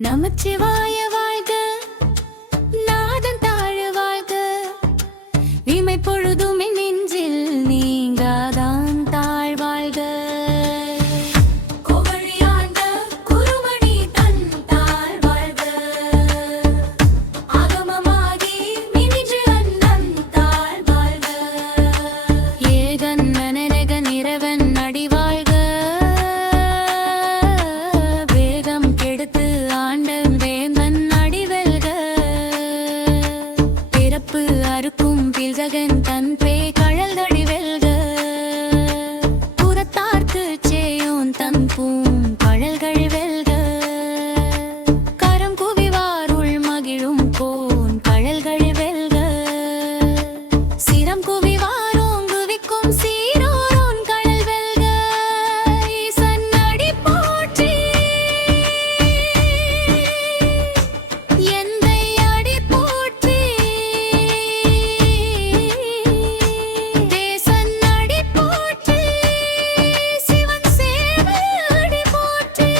நமச்சிவாய வாழ்க, நாதன் தாழ வாழ்க, இமை பொழுதும் என் நெஞ்சில் நீங்காதான் தாழ் வாழ்க. கோவழியாண்ட குருமணி தன் தாழ் வாழ்க, ஆகமமாகி மினிஞ்சு அண்ணன் தாழ் வாழ்க, ஏகன் மனரகன் இறைவன் அடி வாழ்க, வேகம் கெடுத்து ஆண்டன் வேந்தன் அடி வெல்க, பிறப்பு அறுக்கும் பில்ககன் தன் பே கழல்தடி வெல்க, புறத்தார்க்கு சேயோன் தன் பூம் கழல்கள் வெல்க, கரம் குவிவாருள் மகிழும் கோன் கழல்கள் வெல்க, சிரம் குவிவாரோங்குவிக்கும் சீரோரோன் கழல் வெல்க, ஈசன் அடி போற்றி, எந்தை அடி போற்றி, தேசன் அடி போற்றி, சிவன் சேவல் அடி போற்றி,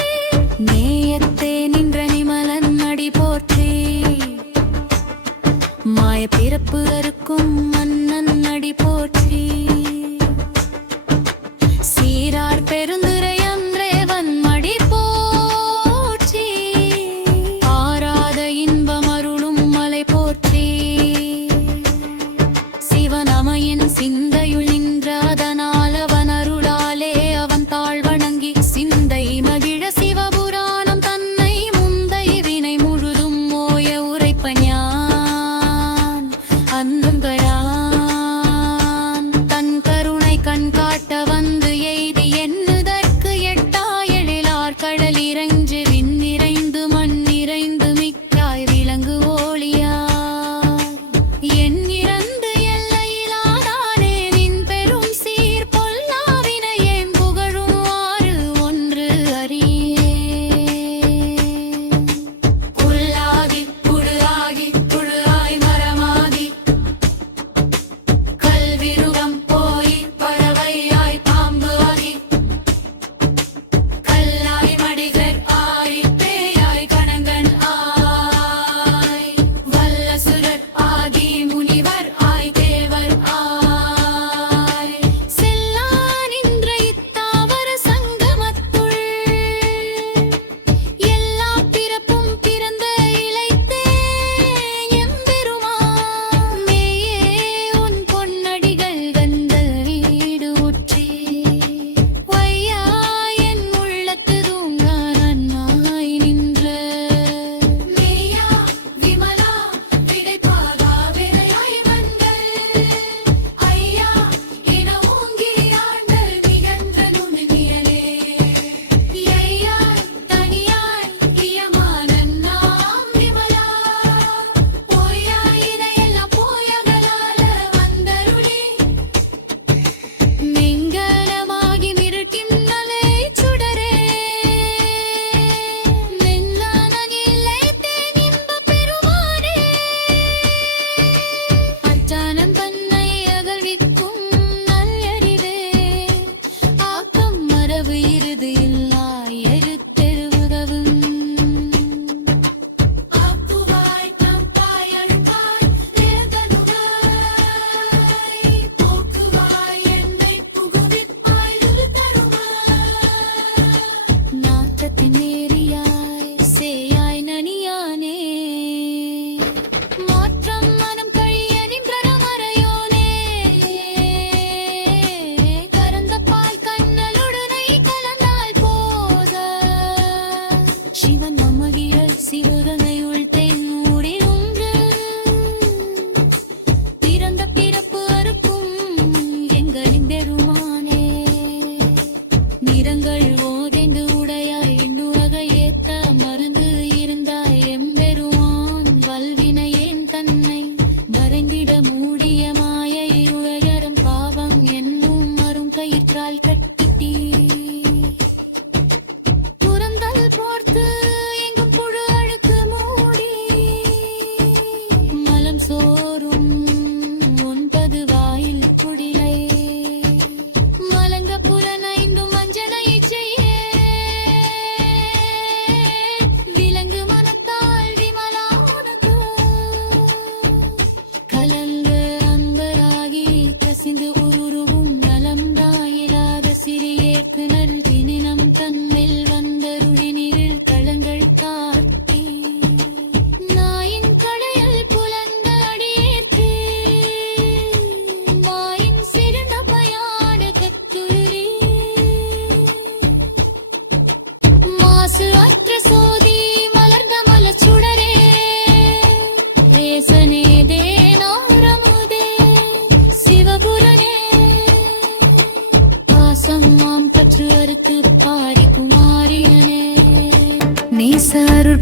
நேயத்தே நின்ற நிமலன் அடி போற்றி, மாய பிறப்பு அறுக்கும் மன்னன் அடி போற்றி, சீரார் பெருந்துரையம் ரேவன் அடி போற்றி, ஆராத இன்பம் அருளும் மலை போற்றி, சிவனமையின் சிந்தையுள் நின்றாதனால் அவன் அருளாலே அவன் தாழ் வணங்கி சிந்தை மகிழ சிவபுராணம் தன்னை முந்தை வினை முழுதும் ஓய உரைப்பஞான் அன்புங்களான் தன் கருணை கண் காட்ட வந்து எய்தி எண்ணுதற்கு எட்டா எழிலார் கடல் இறைஞ்சு விண் நிறைந்து மண் நிறைந்து மிக்காய் விலங்கு ஓளியாய் என் இறந்து எல்லையிலாதானே நின் பெரும் சீர் பொல்லாவினை ஏன் புகழும் ஆறு ஒன்று அறியேன். புல்லாகி புழுவாகி புழுவாய் மரமாகி கல்விருகம் போய் பறவையாய் பாம்பு ஆகி கல்லாய் மடிகர் ஆய் பேயாய் கணங்கன் ஆய் வல்லசுரர் ஆகி முனிவர் ஆய் தேவர் ஆய் செல்லா நின்ற இத்தாவர சங்கமத்துள் எல்லா பிறப்பும் பிறந்த இளைத்தே எம்பெருமான் மேயே உன் பொன்னடிகள் கந்தல் வீடு உற்றி வையா என் உள்ளத்து தூங்கா நன்னாய் நின்ற மேயா விமலா விடைப்பாகா விரையாய் வந்தல் ஐயா என ஓங்கி ஆண்டல் மிகன்ற நுண்ணியலே ஐயாய் தனியாய் இயமானன் நாம் விமலா போயாய் இதையெல்லாம் போயகலால வந்தருளே மிங்கலமாகி மிருட்டின்னலை சுடரே நெல்லானகில்லை தேனின்ப பெருமானே அச்சானம் தன்னை அகழ்விக்கும் நல்லறிவே ஆக்கம் மரபு இருது இல்லாய் எருத்தெருவுதவும் ஆக்குவாய் தம்பாய் அழுப்பாய் நேர்தனுடாய் போக்குவாய் என்னை புகுவிப்பாய் தருவாய் நாற்றத்தின் நேரியாய் சேயாய் நனியானே மாற்றம் மனம் கழிய நின்றனமறையோனே கறந்த பால் கண்ணலுடனை கலந்தால் போத சிவன் நமகிழல் சிவகங்கையுள் தென்மூடி ஒன்று பிறந்த பிறப்பு அறுக்கும் எங்களின் பெருமானே நிறங்கள் ஓதைந்து உடையாய் எண்ணுவகை ஏத்த மறந்து இருந்தாய் எம்பெருமான் வல்வினையேன் தன்னை மறைந்திட மூடிய மாயை உயரம் பாவம் என்னும் மரும் கயிற்றால் கட்டிட்டீ புறந்தல் போர்த்து எங்கும் புழு அழுக்கு மூ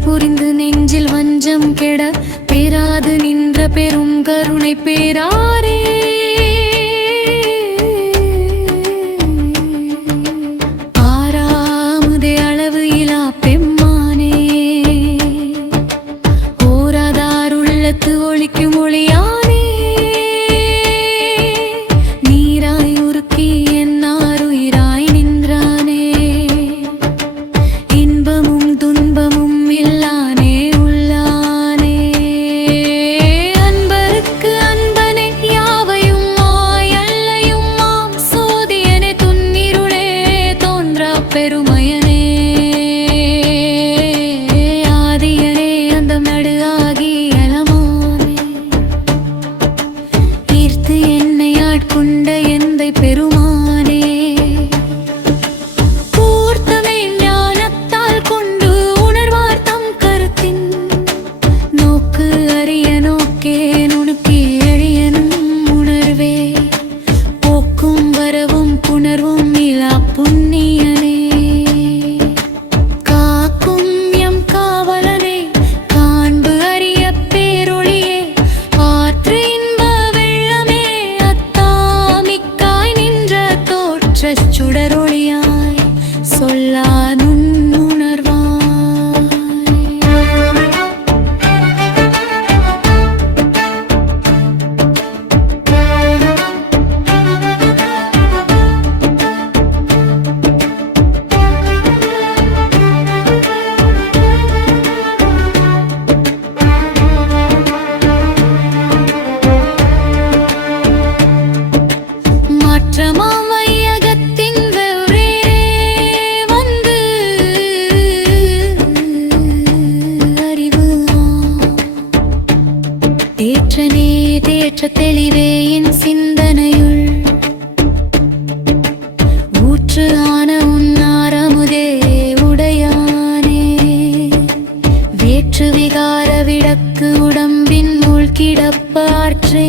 புரிந்து நெஞ்சில் வஞ்சம் கெட பெறாது நின்ற பெரும் கருணை பேராரே. ஆறாமுதே அளவு இலா பெம்மானே, ஓராதாருள்ளத்து ஒளிக்கும் ஒளியானே, நீராய் உருக்கி என்னாருயிராய் நின்றானே, இன்பமும் துன்பமும் இல்லானே உள்ளானே. அன்பருக்கு அன்பனே யாவையும் மாயல்லையும் மாம் சோதியனே துன்னிருளே தோன்றா பெருமையனே, ஆதியனே அந்தம் நடு ஆகி அலமானே, ஈர்த்து என்னை ஆட்கொண்ட எந்தை பெருமானே. பூர்த்தமே ஞானத்தால் கொண்டு உணர்வார் தம் கருத்தின் நோக்கு அறிய நோக்கே நுணுக்கி எழியனும் உணர்வே, போக்கும் வரவும் புணர்வும் இலா புண்ணியனே, காக்கும் எம் காவலனே காண்பு அறிய பேரொளியே, ஆற்று இன்ப வெள்ளமே அத்தாமிக்காய் நின்ற தோற்றச் சுடரொளியாய் சொல்லா நுண்ணுணர்வாய். மாற்றமாம் வையகத்தின் வெவ்வேறே வந்து அறிவு தேற்றனே தேற்ற தெளிவே என் சிந்தனையுள் ஊற்று ஆன உன்னாரமுதே உடையானே, வேற்று விகார விடக்கு உடம்பின் மூழ்கிடப்ப ஆற்றே